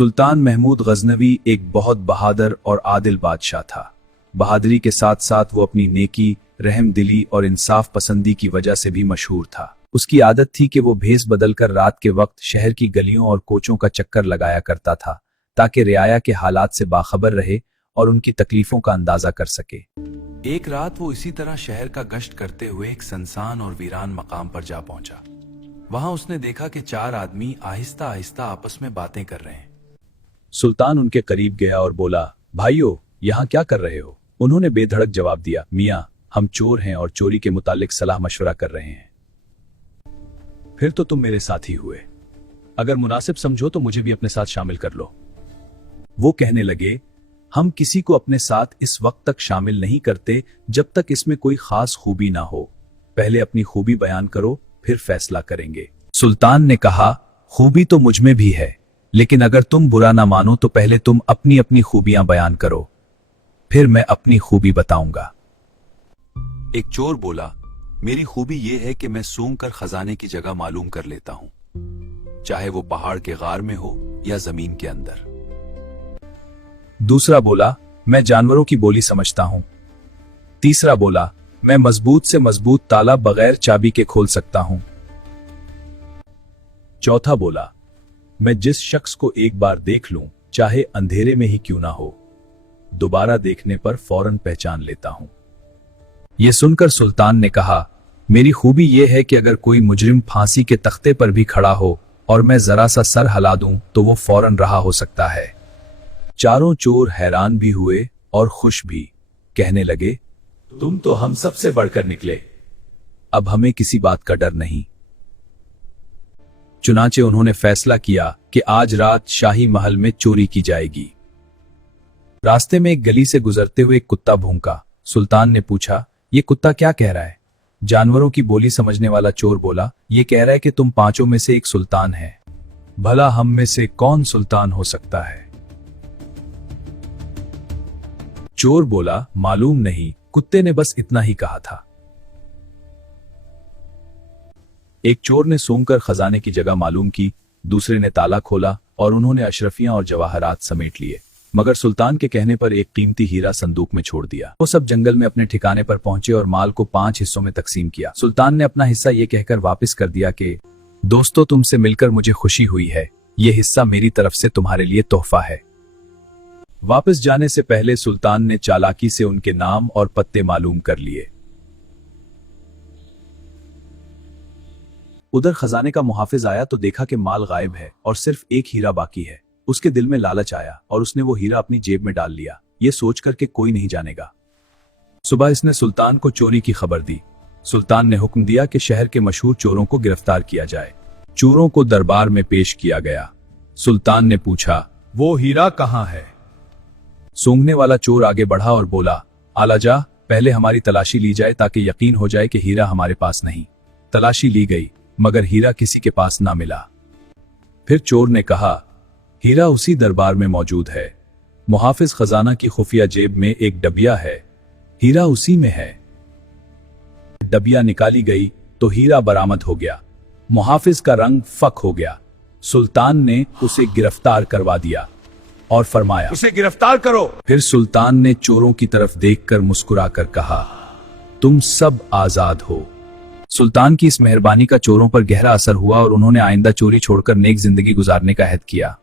सुल्तान महमूद गजनवी एक बहुत बहादुर और आदिल बादशाह था। बहादुरी के साथ साथ वो अपनी नेकी, रहम दिली और इंसाफ पसंदी की वजह से भी मशहूर था। उसकी आदत थी कि वो भेस बदलकर रात के वक्त शहर की गलियों और कोचों का चक्कर लगाया करता था, ताकि रियाया के हालात से बाखबर रहे और उनकी तकलीफों का अंदाजा कर सके। एक रात वो इसी तरह शहर का गश्त करते हुए एक सुनसान और वीरान मकाम पर जा पहुंचा। वहां उसने देखा कि 4 आदमी आहिस्ता आहिस्ता आपस में बातें कर रहे हैं। सुल्तान उनके करीब गया और बोला, भाइयों, यहाँ क्या कर रहे हो? उन्होंने बेधड़क जवाब दिया, मियाँ, हम चोर हैं और चोरी के मुतालिक सलाह मशवरा कर रहे हैं। फिर तो तुम मेरे साथी हुए। अगर मुनासिब समझो तो मुझे भी अपने साथ शामिल कर लो। वो कहने लगे, हम किसी को अपने साथ इस वक्त तक शामिल नहीं करते जब तक इसमें कोई खास खूबी ना हो। पहले अपनी खूबी बयान करो, फिर फैसला करेंगे। सुल्तान ने कहा, खूबी तो मुझ में भी है, लेकिन अगर तुम बुरा ना मानो तो पहले तुम अपनी अपनी खूबियां बयान करो, फिर मैं अपनी खूबी बताऊंगा। एक चोर बोला, मेरी खूबी यह है कि मैं सूंघ कर खजाने की जगह मालूम कर लेता हूं, चाहे वो पहाड़ के गार में हो या जमीन के अंदर। दूसरा बोला, मैं जानवरों की बोली समझता हूं। तीसरा बोला, मैं मजबूत से मजबूत ताला बगैर चाबी के खोल सकता हूं। चौथा बोला, मैं जिस शख्स को एक बार देख लूं, चाहे अंधेरे में ही क्यों ना हो, दोबारा देखने पर फौरन पहचान लेता हूं। यह सुनकर सुल्तान ने कहा, मेरी खूबी यह है कि अगर कोई मुजरिम फांसी के तख्ते पर भी खड़ा हो और मैं जरा सा सर हिला दूं तो वो फौरन रहा हो सकता है। चारों चोर हैरान भी हुए और खुश भी। कहने लगे, तुम तो हम सबसे बढ़कर निकले, अब हमें किसी बात का डर नहीं। चुनाचे उन्होंने फैसला किया कि आज रात शाही महल में चोरी की जाएगी। रास्ते में एक गली से गुजरते हुए एक कुत्ता भौंका। सुल्तान ने पूछा, ये कुत्ता क्या कह रहा है? जानवरों की बोली समझने वाला चोर बोला, ये कह रहा है कि तुम पांचों में से एक सुल्तान है। भला हम में से कौन सुल्तान हो सकता है? चोर बोला, मालूम नहीं, कुत्ते ने बस इतना ही कहा था। एक चोर ने सूंघकर खजाने की जगह मालूम की, दूसरे ने ताला खोला और उन्होंने अशरफियां और जवाहरात समेट लिए, मगर सुल्तान के कहने पर एक कीमती हीरा संदूक में छोड़ दिया। वो सब जंगल में अपने ठिकाने पर पहुंचे और माल को 5 हिस्सों में तकसीम किया। सुल्तान ने अपना हिस्सा ये कहकर वापस कर दिया कि दोस्तों, तुमसे मिलकर मुझे खुशी हुई है, ये हिस्सा मेरी तरफ से तुम्हारे लिए तोहफा है। वापस जाने से पहले सुल्तान ने चालाकी से उनके नाम और पत्ते मालूम कर लिए। उधर खजाने का मुहाफिज आया तो देखा कि माल गायब है और सिर्फ एक हीरा बाकी है। उसके दिल में लालच आया और उसने वो हीरा अपनी जेब में डाल लिया, ये सोचकर कि कोई नहीं जानेगा। सुबह इसने सुल्तान को चोरी की खबर दी। सुल्तान ने हुक्म दिया कि शहर के मशहूर चोरों को गिरफ्तार किया जाए। चोरों को दरबार में पेश किया गया। सुल्तान ने पूछा, वो हीरा कहां है? सूंघने वाला चोर आगे बढ़ा और बोला, आलाजा, पहले हमारी तलाशी ली जाए ताकि यकीन हो जाए कि हीरा हमारे पास नहीं। तलाशी ली गई, मगर हीरा किसी के पास ना मिला। फिर चोर ने कहा, हीरा उसी दरबार में मौजूद है। मुहाफिज खजाना की खुफिया जेब में एक डबिया है, हीरा उसी में है। डबिया निकाली गई तो हीरा बरामद हो गया। मुहाफिज का रंग फक हो गया। सुल्तान ने उसे गिरफ्तार करवा दिया और फरमाया, उसे गिरफ्तार करो। फिर सुल्तान ने चोरों की तरफ देखकर मुस्कुराकर कहा, तुम सब आजाद हो। सुल्तान की इस मेहरबानी का चोरों पर गहरा असर हुआ और उन्होंने आइंदा चोरी छोड़कर नेक जिंदगी गुजारने का अहद किया।